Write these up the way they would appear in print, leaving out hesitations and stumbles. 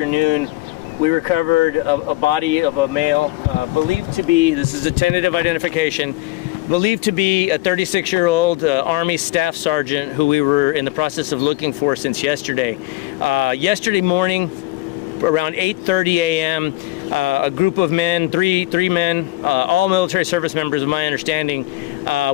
Afternoon, we recovered a body of a male believed to be, this is a tentative identification, believed to be a 36-year-old Army Staff Sergeant who we were in the process of looking for since yesterday. Yesterday morning, around 8:30 a.m., a group of men, three men, all military service members of my understanding,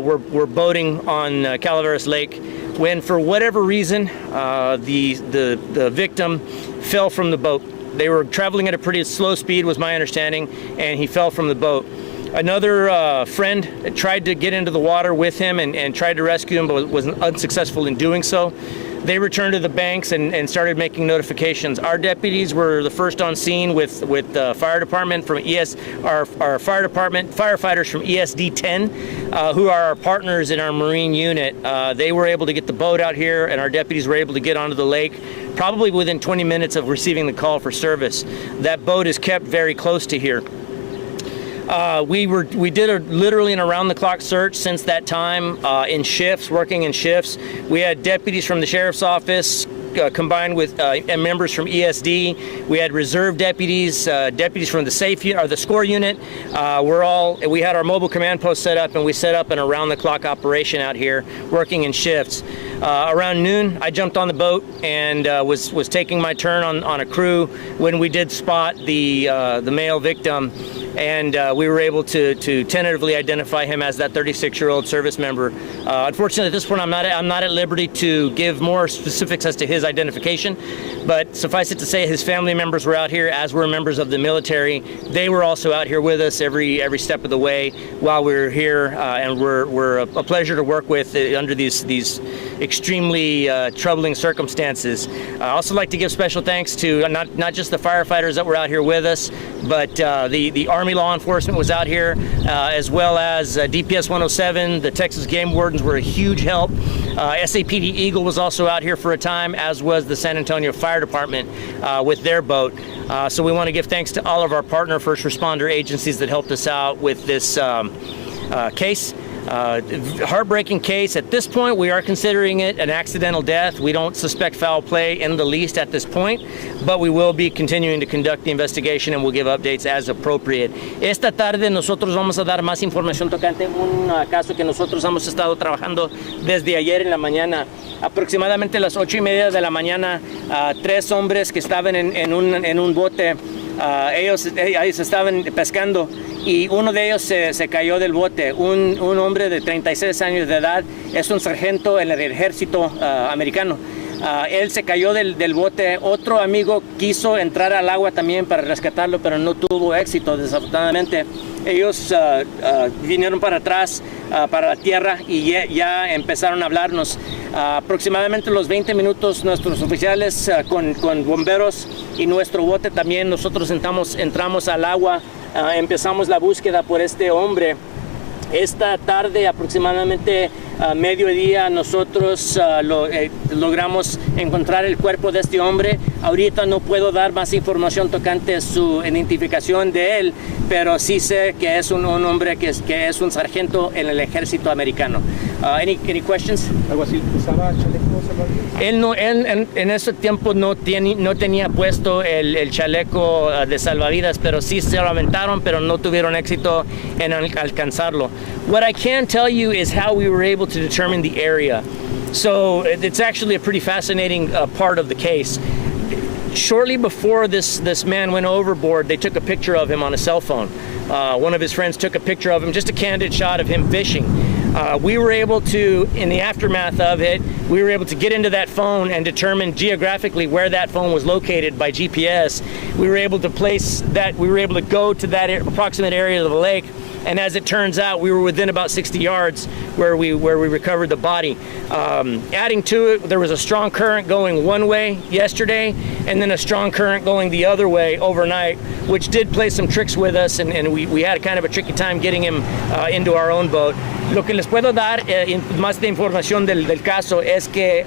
were boating on Calaveras Lake when, for whatever reason, the victim fell from the boat. They were traveling at a pretty slow speed, was my understanding, and he fell from the boat. Another friend tried to get into the water with him and tried to rescue him, but was unsuccessful in doing so. They returned to the banks and started making notifications. Our deputies were the first on scene with fire department from our fire department firefighters from ESD 10, who are our partners in our Marine unit. They were able to get the boat out here, and our deputies were able to get onto the lake probably within 20 minutes of receiving the call for service. That boat is kept very close to here. We did literally an around-the-clock search since that time, in shifts, working in shifts. We had deputies from the sheriff's office combined with members from ESD. We had reserve deputies, deputies from the SCORE unit. We had our mobile command post set up, and we set up an around-the-clock operation out here, working in shifts. Around noon, I jumped on the boat and was taking my turn on a crew when we did spot the male victim. And we were able to tentatively identify him as that 36-year-old service member. Unfortunately, at this point, I'm not at liberty to give more specifics as to his identification, but suffice it to say, his family members were out here, as were members of the military. They were also out here with us every step of the way while we were here, and we're a pleasure to work with under these extremely troubling circumstances. I also like to give special thanks to not just the firefighters that were out here with us, but the Army law enforcement was out here, as well as DPS 107. The Texas Game Wardens were a huge help. SAPD Eagle was also out here for a time, as was the San Antonio Fire Department with their boat. So we want to give thanks to all of our partner first responder agencies that helped us out with this case. Heartbreaking case. At this point, we are considering it an accidental death. We don't suspect foul play in the least at this point, but we will be continuing to conduct the investigation and we'll give updates as appropriate. Esta tarde nosotros vamos a dar más información tocante un caso que nosotros hemos estado trabajando desde ayer en la mañana. Aproximadamente a las 8:30 de la mañana, tres hombres que estaban en un bote, ellos estaban pescando, y uno de ellos se cayó del bote. Un hombre de 36 años de edad, es un sargento en el ejército americano. Él se cayó del bote. Otro amigo quiso entrar al agua también para rescatarlo, pero no tuvo éxito, desafortunadamente. Ellos vinieron para atrás, para la tierra, y ya empezaron a hablarnos. Aproximadamente los 20 minutos, nuestros oficiales con bomberos y nuestro bote también, nosotros entramos al agua, empezamos la búsqueda por este hombre. Esta tarde, aproximadamente mediodía, nosotros logramos encontrar el cuerpo de este hombre. Ahorita no puedo dar más información tocante su identificación de él, pero sí sé que es un hombre que es un sargento en el ejército americano. Any questions? ¿Algo así? ¿Usaba chaleco salvavidas? Él en ese tiempo no tenía puesto el chaleco de salvavidas, pero sí se lo aventaron, pero no tuvieron éxito en alcanzarlo. What I can tell you is how we were able to determine the area. So it's actually a pretty fascinating part of the case. Shortly before this man went overboard, they took a picture of him on a cell phone. One of his friends took a picture of him, just a candid shot of him fishing. We were able to, in the aftermath of it, we were able to get into that phone and determine geographically where that phone was located by GPS. We were able to go to that approximate area of the lake, and as it turns out, we were within about 60 yards where we recovered the body. Adding to it, there was a strong current going one way yesterday, and then a strong current going the other way overnight, which did play some tricks with us, and we had kind of a tricky time getting him into our own boat. Lo que les puedo dar más de información del caso es que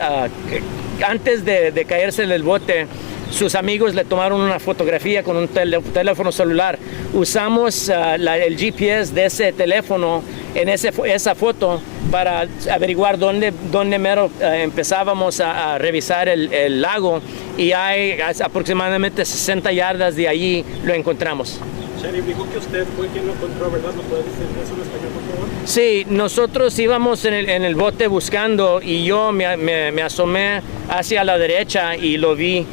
antes de caerse del bote, sus amigos le tomaron una fotografía con un teléfono celular. Usamos el GPS de ese teléfono esa foto para averiguar dónde mero empezábamos a revisar el lago, y hay aproximadamente 60 yardas de allí lo encontramos. Sheriff, dijo que usted fue quien lo encontró, ¿verdad? ¿Nos puede decir eso en español, por favor? Sí, nosotros íbamos en el bote buscando, y yo me asomé hacia la derecha y lo vi,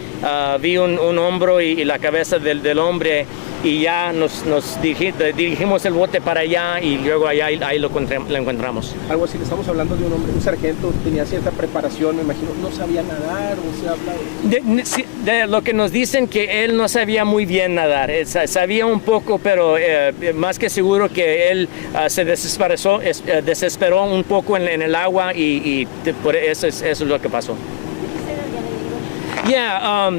vi un hombro y la cabeza del hombre, y ya nos dirigimos el bote para allá, y luego allá ahí lo encontramos. Algo así, le estamos hablando de un hombre, un sargento, tenía cierta preparación, me imagino, no sabía nadar, o se habla de lo que nos dicen, que él no sabía muy bien nadar, sabía un poco, pero más que seguro que él se desesperó un poco en el agua, y por eso es lo que pasó. Yeah,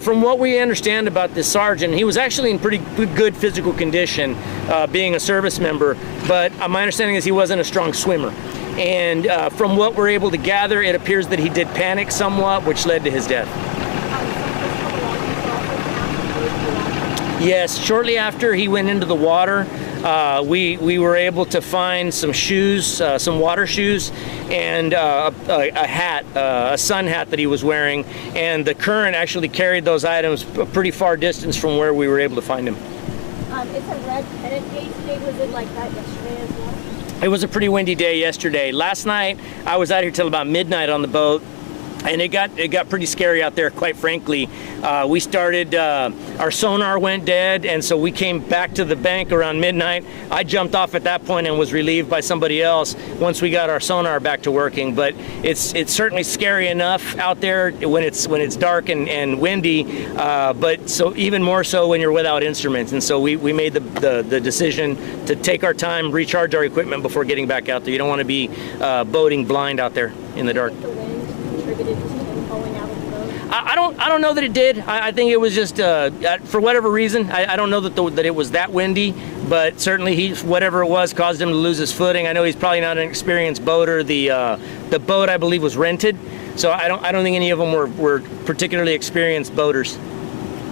from what we understand about the sergeant, he was actually in pretty good physical condition, being a service member, but my understanding is he wasn't a strong swimmer. And from what we're able to gather, it appears that he did panic somewhat, which led to his death. Yes, shortly after he went into the water, we were able to find some shoes, some water shoes, and a hat, a sun hat that he was wearing. And the current actually carried those items a pretty far distance from where we were able to find him. It's a red pennant day today. Was it like that yesterday as well? It was a pretty windy day yesterday. Last night, I was out here till about midnight on the boat, and it got pretty scary out there, quite frankly. We started, our sonar went dead, and so we came back to the bank around midnight. I jumped off at that point and was relieved by somebody else once we got our sonar back to working. But it's certainly scary enough out there when it's dark and windy, but so even more so when you're without instruments. And so we made the decision to take our time, recharge our equipment before getting back out there. You don't want to be boating blind out there in the dark. The wind contributed to him falling out of the boat? I don't know that it did. I think it was just for whatever reason. I don't know that it was that windy, but certainly whatever it was caused him to lose his footing. I know he's probably not an experienced boater. The boat, I believe, was rented, so I don't think any of them were particularly experienced boaters.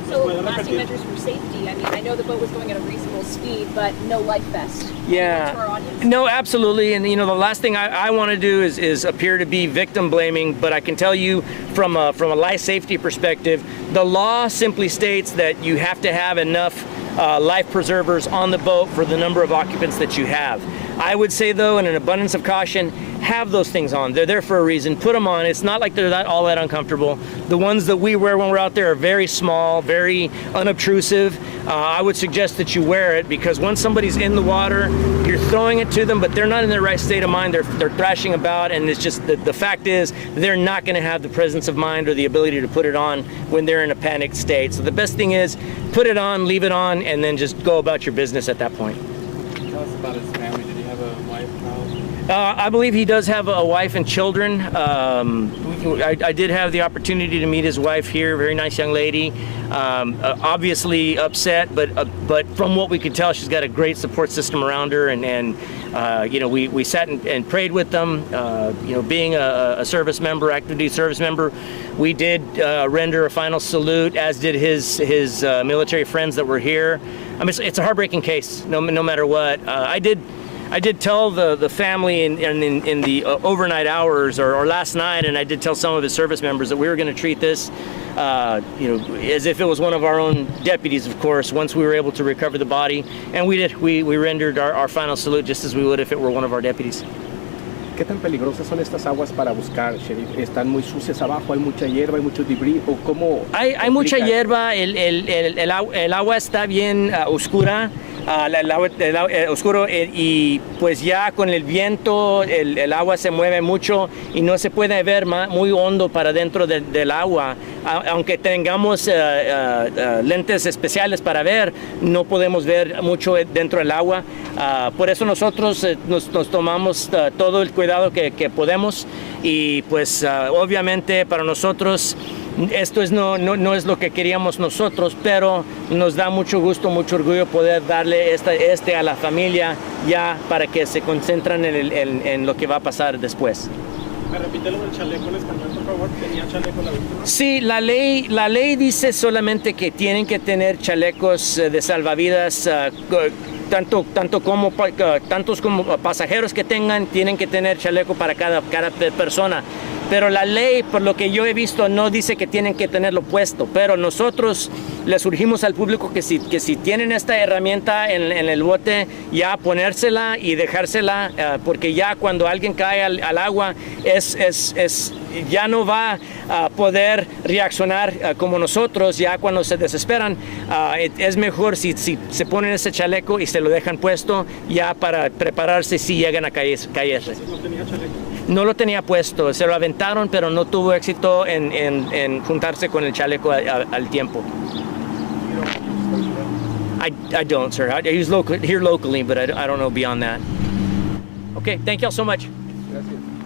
So lasting measures for safety. I mean, I know the boat was going at a reasonable speed, but no life vest. Yeah. To our audience. No, absolutely. And the last thing I want to do is appear to be victim blaming, but I can tell you from a life safety perspective, the law simply states that you have to have enough life preservers on the boat for the number of occupants that you have. I would say, though, in an abundance of caution, have those things on. They're there for a reason. Put them on. It's not like they're all that uncomfortable. The ones that we wear when we're out there are very small, very unobtrusive. I would suggest that you wear it, because once somebody's in the water, you're throwing it to them, but they're not in their right state of mind. They're thrashing about, and it's just the fact is they're not going to have the presence of mind or the ability to put it on when they're in a panicked state. So the best thing is put it on, leave it on, and then just go about your business at that point. Tell us about his family. Did he have a wife, child? I believe he does have a wife and children. I did have the opportunity to meet his wife here, very nice young lady. Obviously upset, but from what we could tell, she's got a great support system around her, and we sat and prayed with them. Being a service member, active duty service member, we did render a final salute, as did his military friends that were here. I mean, it's a heartbreaking case, no matter what. I did tell the family in the overnight hours or last night, and I did tell some of his service members that we were going to treat this, as if it was one of our own deputies, of course, once we were able to recover the body. And we did. We rendered our final salute just as we would if it were one of our deputies. ¿Qué tan peligrosas son estas aguas para buscar, Sheriff? ¿Están muy sucias abajo? ¿Hay mucha hierba? ¿Hay mucho debris? ¿O cómo? Hay mucha hierba. El agua está bien oscura. El agua oscuro, y pues ya con el viento el agua se mueve mucho y no se puede ver muy hondo para dentro del agua. Aunque tengamos lentes especiales para ver, no podemos ver mucho dentro del agua. Por eso nosotros nos tomamos todo el cuidado que podemos, y pues obviamente para nosotros esto no es lo que queríamos nosotros, pero nos da mucho gusto, mucho orgullo poder darle a la familia ya, para que se concentren en lo que va a pasar después. ¿Me repite lo del chaleco en español, por favor? ¿Tenía chaleco la víctima? Sí, la ley dice solamente que tienen que tener chalecos de salvavidas tantos como pasajeros que tengan, tienen que tener chaleco para cada persona. Pero la ley, por lo que yo he visto, no dice que tienen que tenerlo puesto. Pero nosotros les urgimos al público que si tienen esta herramienta en el bote, ya ponérsela y dejársela, porque ya cuando alguien cae al agua, ya no va a poder reaccionar como nosotros, ya cuando se desesperan. Es mejor si se ponen ese chaleco y se lo dejan puesto, ya para prepararse si llegan a caerse. No lo tenía puesto, se lo aventaron, pero no tuvo éxito en juntarse con el chaleco al tiempo. I don't, sir. I use here locally, but I don't know beyond that. Okay, thank y'all so much. Gracias.